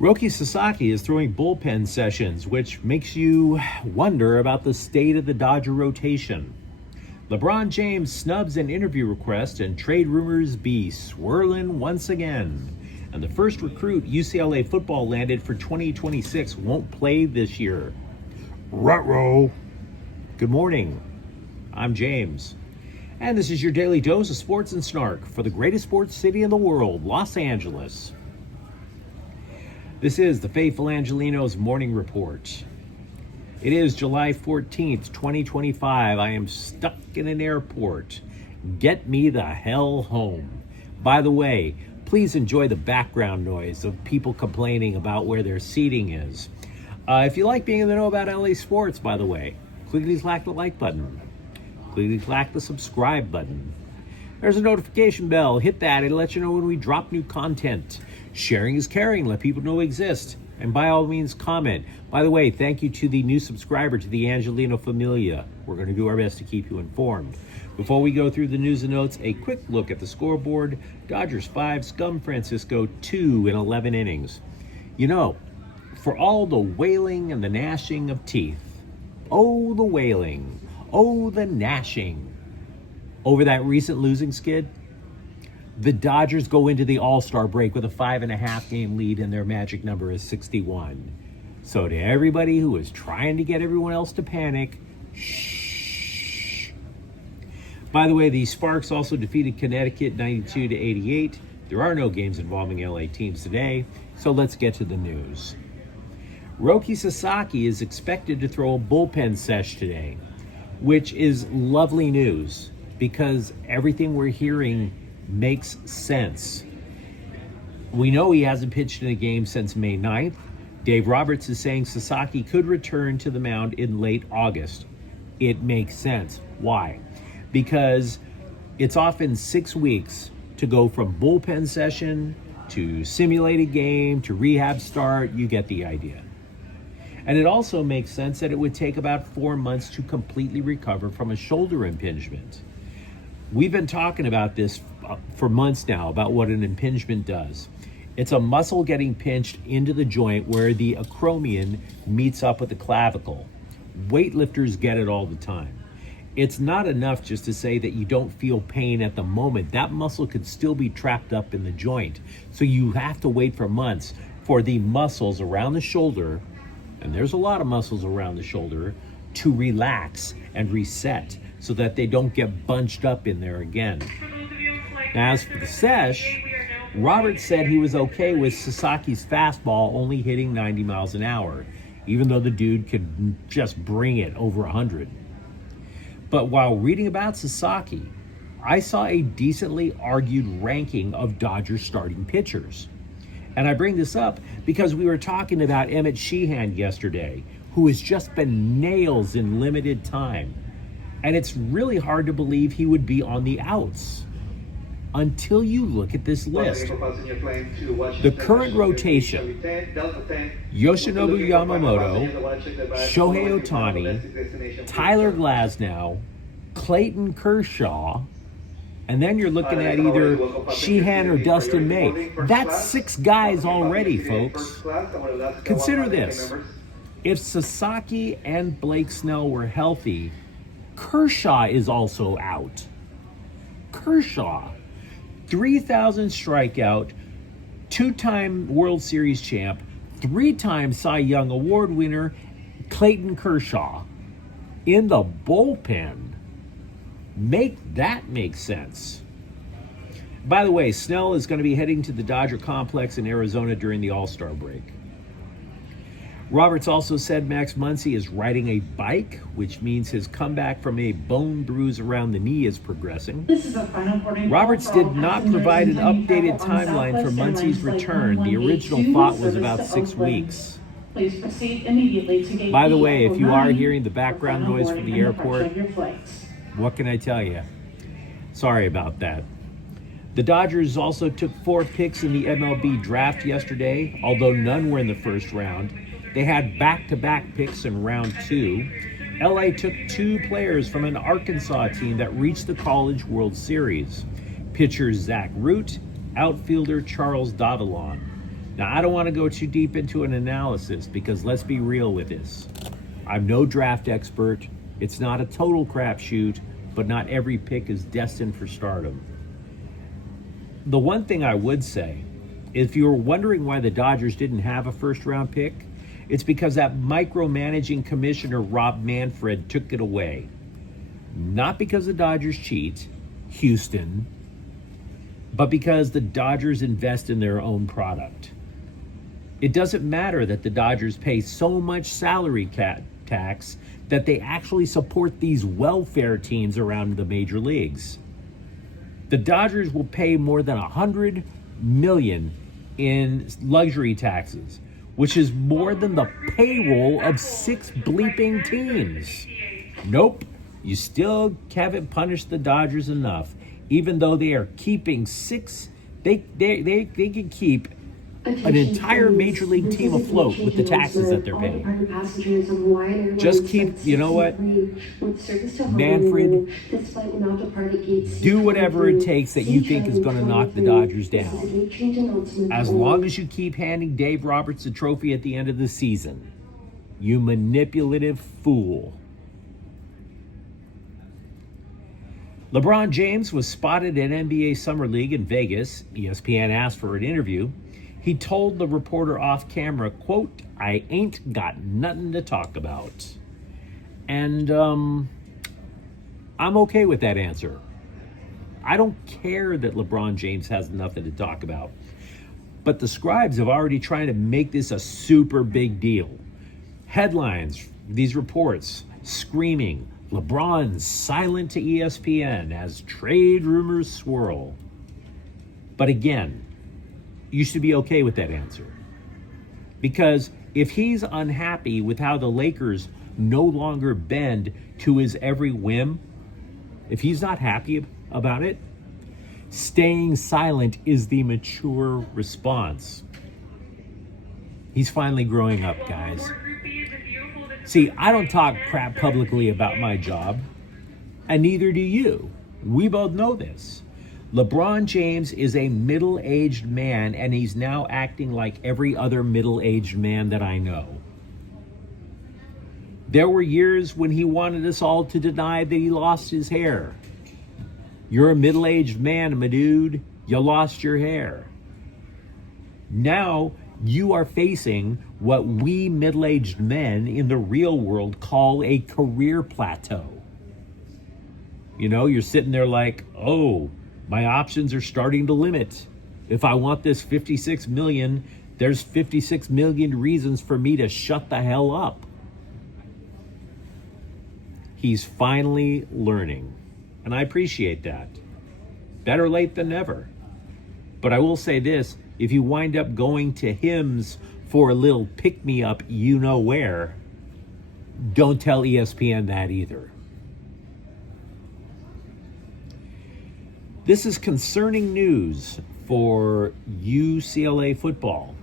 Roki Sasaki is throwing bullpen sessions, which makes you wonder about the state of the Dodger rotation. LeBron James snubs an interview request and trade rumors be swirling once again. And the first recruit UCLA football landed for 2026 won't play this year. Ruh-roh. Good morning. I'm James. And this is your daily dose of sports and snark for the greatest sports city in the world, Los Angeles. This is the faithful Angelenos morning report. It is July 14th, 2025. I am stuck in an airport. Get me the hell home. By the way, please enjoy the background noise of people complaining about where their seating is. If you like being in the know about LA sports, by the way, clickety-clack the like button. Clickety-clack the subscribe button. There's a notification bell. Hit that. It'll let you know when we drop new content. Sharing is caring. Let people know we exist. And by all means, comment. By the way, thank you to the new subscriber to the Angeleno Familia. We're going to do our best to keep you informed. Before we go through the news and notes, a quick look at the scoreboard. Dodgers 5, Scum Francisco 2 in 11 innings. You know, for all the wailing and the gnashing of teeth, oh, the wailing, oh, the gnashing over that recent losing skid, the Dodgers go into the All-Star break with a 5.5 game lead, and their magic number is 61. So to everybody who is trying to get everyone else to panic, shh. By the way, the Sparks also defeated Connecticut 92-88. There are no games involving LA teams today, so let's get to the news. Roki Sasaki is expected to throw a bullpen sesh today, which is lovely news because everything we're hearing makes sense. We know he hasn't pitched in a game since May 9th. Dave Roberts is saying Sasaki could return to the mound in late August. It makes sense. Why? Because it's often 6 weeks to go from bullpen session to simulated game to rehab start. You get the idea. And it also makes sense that it would take about 4 months to completely recover from a shoulder impingement. We've been talking about this for months now, about what an impingement does. It's a muscle getting pinched into the joint where the acromion meets up with the clavicle. Weightlifters get it all the time. It's not enough just to say that you don't feel pain at the moment. That muscle could still be trapped up in the joint. So you have to wait for months for the muscles around the shoulder, and there's a lot of muscles around the shoulder, to relax and reset so that they don't get bunched up in there again. Now, as for the sesh, Roberts said he was okay with Sasaki's fastball only hitting 90 miles an hour, even though the dude could just bring it over 100. But while reading about Sasaki, I saw a decently argued ranking of Dodgers starting pitchers. And I bring this up because we were talking about Emmett Sheehan yesterday, who has just been nails in limited time. And it's really hard to believe he would be on the outs until you look at this list. The current rotation: Yoshinobu Yamamoto, Shohei Ohtani, Tyler Glasnow, Clayton Kershaw, and then you're looking at either Sheehan or Dustin May. That's 6 guys already, folks. Consider this. If Sasaki and Blake Snell were healthy, Kershaw is also out. Kershaw, 3,000 strikeout, 2-time World Series champ, 3-time Cy Young Award winner, Clayton Kershaw in the bullpen. Make that make sense. By the way, Snell is going to be heading to the Dodger complex in Arizona during the All-Star break. Roberts also said Max Muncy is riding a bike, which means his comeback from a bone bruise around the knee is progressing. Roberts did not provide an updated timeline for Muncy's return. The original thought was about 6 weeks. Please proceed immediately to gate By the way, if you are 9 hearing the background noise from the airport, what can I tell you? Sorry about that. The Dodgers also took 4 picks in the MLB draft yesterday, although none were in the first round. They had back-to-back picks in round 2. LA took 2 players from an Arkansas team that reached the College World Series. Pitcher Zach Root, outfielder Charles Davilon. Now, I don't want to go too deep into an analysis because let's be real with this. I'm no draft expert. It's not a total crapshoot, but not every pick is destined for stardom. The one thing I would say, if you were wondering why the Dodgers didn't have a first-round pick, it's because that micromanaging commissioner Rob Manfred took it away. Not because the Dodgers cheat, Houston, but because the Dodgers invest in their own product. It doesn't matter that the Dodgers pay so much salary tax that they actually support these welfare teams around the major leagues. The Dodgers will pay more than $100 million in luxury taxes, which is more than the payroll of 6 bleeping teams. Nope, you still haven't punished the Dodgers enough, even though they are keeping they can keep an entire major league team afloat with the taxes that they're paying. Just keep, you know what, Manfred, do whatever it takes that you think is going to knock the Dodgers down. As long as you keep handing Dave Roberts the trophy at the end of the season, you manipulative fool. LeBron James was spotted at NBA Summer League in Vegas. ESPN asked for an interview. He told the reporter off camera, quote, "I ain't got nothing to talk about." And I'm okay with that answer. I don't care that LeBron James has nothing to talk about. But the scribes have already tried to make this a super big deal. Headlines, these reports, screaming, LeBron's silent to ESPN as trade rumors swirl. But again, you should be okay with that answer. Because if he's unhappy with how the Lakers no longer bend to his every whim, if he's not happy about it, staying silent is the mature response. He's finally growing up, guys. See, I don't talk crap publicly about my job, and neither do you. We both know this. LeBron James is a middle-aged man, and he's now acting like every other middle-aged man that I know. There were years when he wanted us all to deny that he lost his hair. You're a middle-aged man, my dude. You lost your hair. Now you are facing what we middle-aged men in the real world call a career plateau. You know, you're sitting there like, oh, my options are starting to limit. If I want this 56 million, there's 56 million reasons for me to shut the hell up. He's finally learning, and I appreciate that. Better late than never. But I will say this, if you wind up going to Hims for a little pick-me-up you-know-where, don't tell ESPN that either. This is concerning news for UCLA football.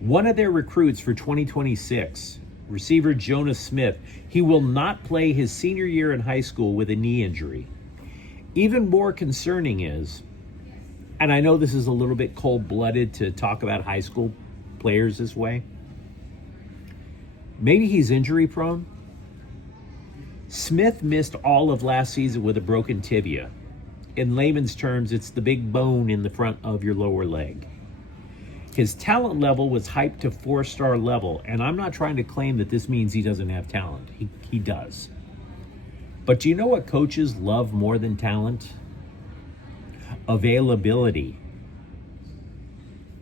One of their recruits for 2026, receiver Jonas Smith, he will not play his senior year in high school with a knee injury. Even more concerning is, and I know this is a little bit cold-blooded to talk about high school players this way, maybe he's injury-prone. Smith missed all of last season with a broken tibia. In layman's terms, it's the big bone in the front of your lower leg. His talent level was hyped to 4-star level, and I'm not trying to claim that this means he doesn't have talent. He does. But do you know what coaches love more than talent? Availability.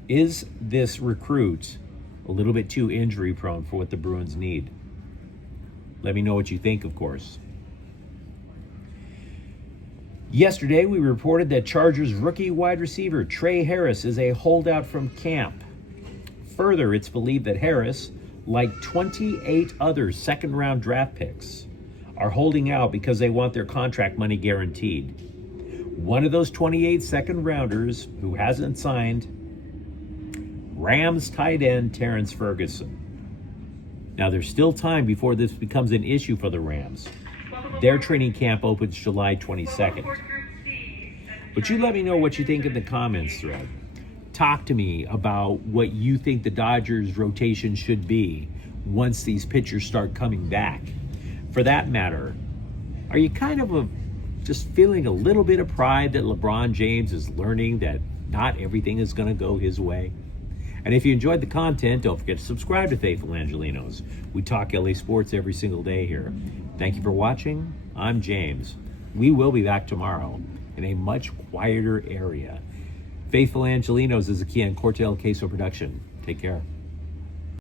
Is this recruit a little bit too injury prone for what the Bruins need? Let me know what you think, of course. Yesterday, we reported that Chargers rookie wide receiver Trey Harris is a holdout from camp. Further, it's believed that Harris, like 28 other second-round draft picks, are holding out because they want their contract money guaranteed. One of those 28 second-rounders who hasn't signed, Rams tight end Terrence Ferguson. Now, there's still time before this becomes an issue for the Rams. Their training camp opens July 22nd. But you let me know what you think in the comments thread. talk to me about what you think the Dodgers rotation should be once these pitchers start coming back. For that matter, are you kind of just feeling a little bit of pride that LeBron James is learning that not everything is going to go his way? And if you enjoyed the content, don't forget to subscribe to Faithful Angelenos. We talk LA sports every single day here. Thank you for watching. I'm James. We will be back tomorrow in a much quieter area. Faithful Angelenos is a Kian Cortel Queso production. Take care.